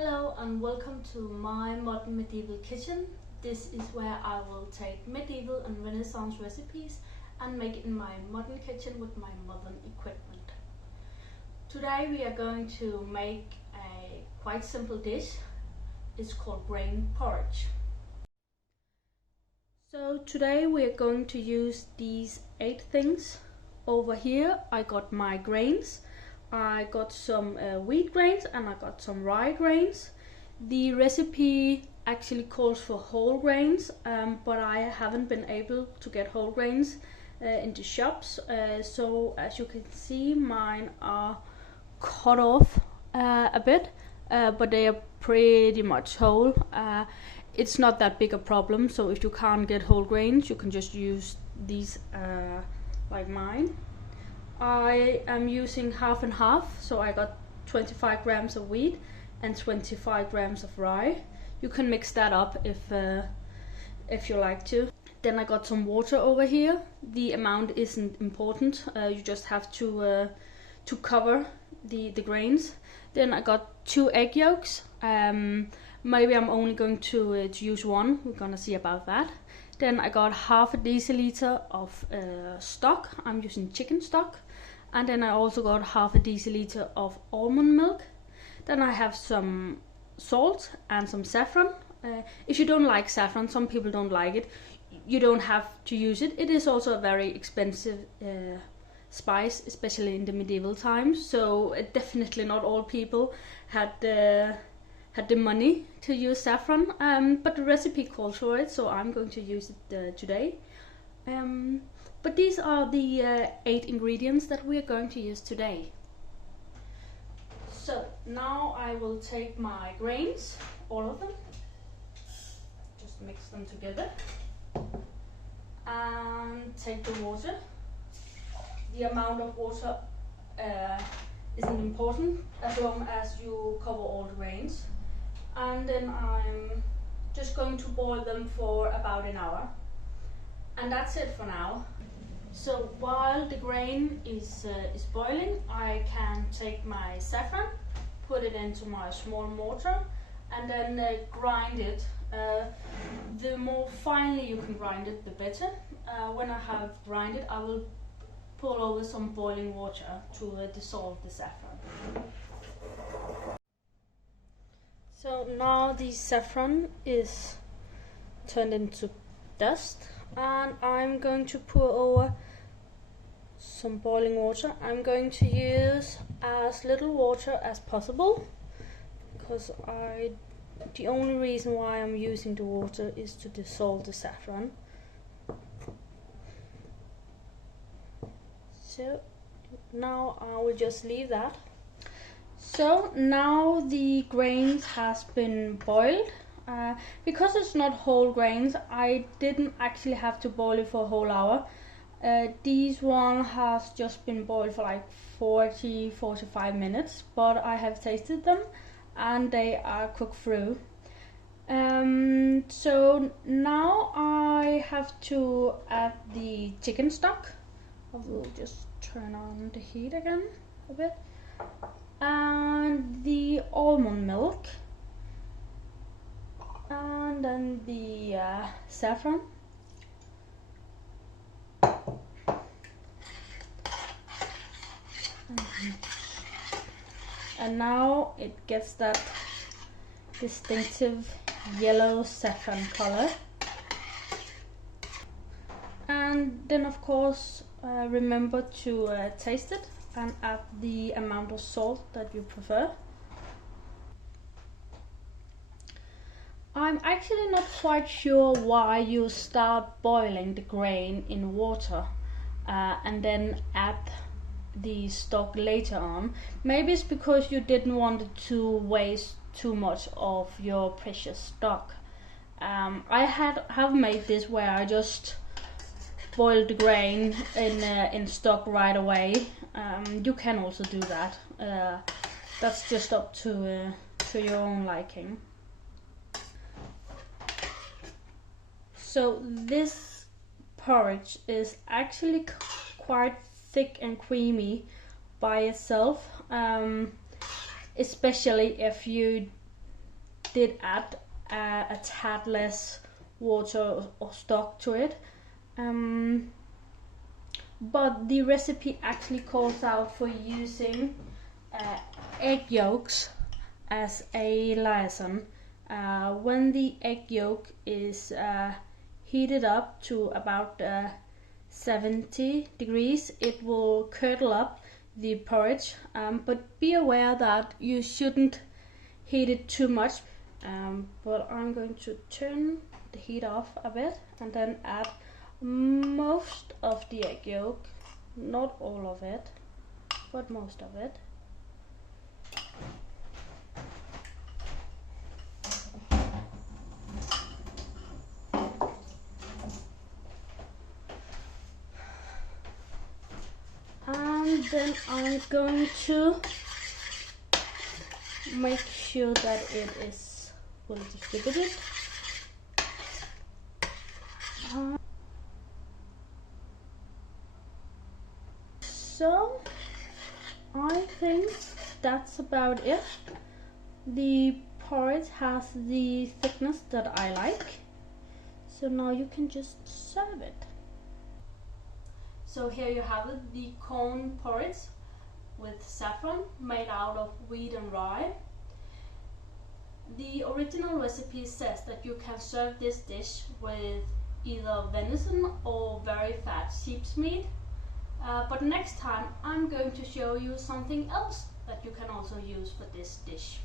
Hello and welcome to my modern medieval kitchen. This is where I will take medieval and Renaissance recipes and make it in my modern kitchen with my modern equipment. Today we are going to make a quite simple dish. It's called grain porridge. So today we are going to use these 8 things. Over here I got my grains. I got some wheat grains and I got some rye grains. The recipe actually calls for whole grains, but I haven't been able to get whole grains into shops. So as you can see, mine are cut off a bit, but they are pretty much whole. It's not that big a problem, so if you can't get whole grains, you can just use these like mine. I am using half and half, so I got 25 grams of wheat and 25 grams of rye. You can mix that up if you like to. Then I got some water over here. The amount isn't important. You just have to cover the grains. Then I got 2 egg yolks. Maybe I'm only going to use one. We're gonna see about that. Then I got half a deciliter of stock. I'm using chicken stock. And then I also got half a deciliter of almond milk. Then I have some salt and some saffron. If you don't like saffron, some people don't like it, you don't have to use it. It is also a very expensive spice, especially in the medieval times. So definitely not all people had the money to use saffron, but the recipe calls for it, so I'm going to use it today. But these are the 8 ingredients that we are going to use today. So now I will take my grains, all of them, just mix them together, and take the water. The amount of water isn't important as long as you cover all the grains. And then I'm just going to boil them for about an hour. And that's it for now. So while the grain is boiling, I can take my saffron, put it into my small mortar, and then grind it. The more finely you can grind it, the better. When I have grinded, I will pour over some boiling water to dissolve the saffron. So now the saffron is turned into dust, and I'm going to pour over some boiling water. I'm going to use as little water as possible because the only reason why I'm using the water is to dissolve the saffron. So now I will just leave that. So now the grains has been boiled. Because it's not whole grains, I didn't actually have to boil it for a whole hour. These one has just been boiled for like 40-45 minutes, but I have tasted them and they are cooked through. So now I have to add the chicken stock. I will just turn on the heat again a bit. And the almond milk. And then the saffron. And now it gets that distinctive yellow saffron color. And then of course remember to taste it and add the amount of salt that you prefer. I'm actually not quite sure why you start boiling the grain in water and then add the stock later on. Maybe it's because you didn't want to waste too much of your precious stock. I have made this where I just boiled the grain in stock right away. You can also do that. That's just up to your own liking. So this porridge is actually quite thick and creamy by itself, especially if you did add a tad less water or stock to it. But the recipe actually calls out for using egg yolks as a liaison. When the egg yolk is heated up to about 70 degrees, it will curdle up the porridge, but be aware that you shouldn't heat it too much. But I'm going to turn the heat off a bit and then add most of the egg yolk, not all of it, but most of it. And then I'm going to make sure that it is well distributed. So I think that's about it. The porridge has the thickness that I like. So now you can just serve it. So here you have it, the corn porridge with saffron, made out of wheat and rye. The original recipe says that you can serve this dish with either venison or very fat sheep's meat. But next time I'm going to show you something else that you can also use for this dish.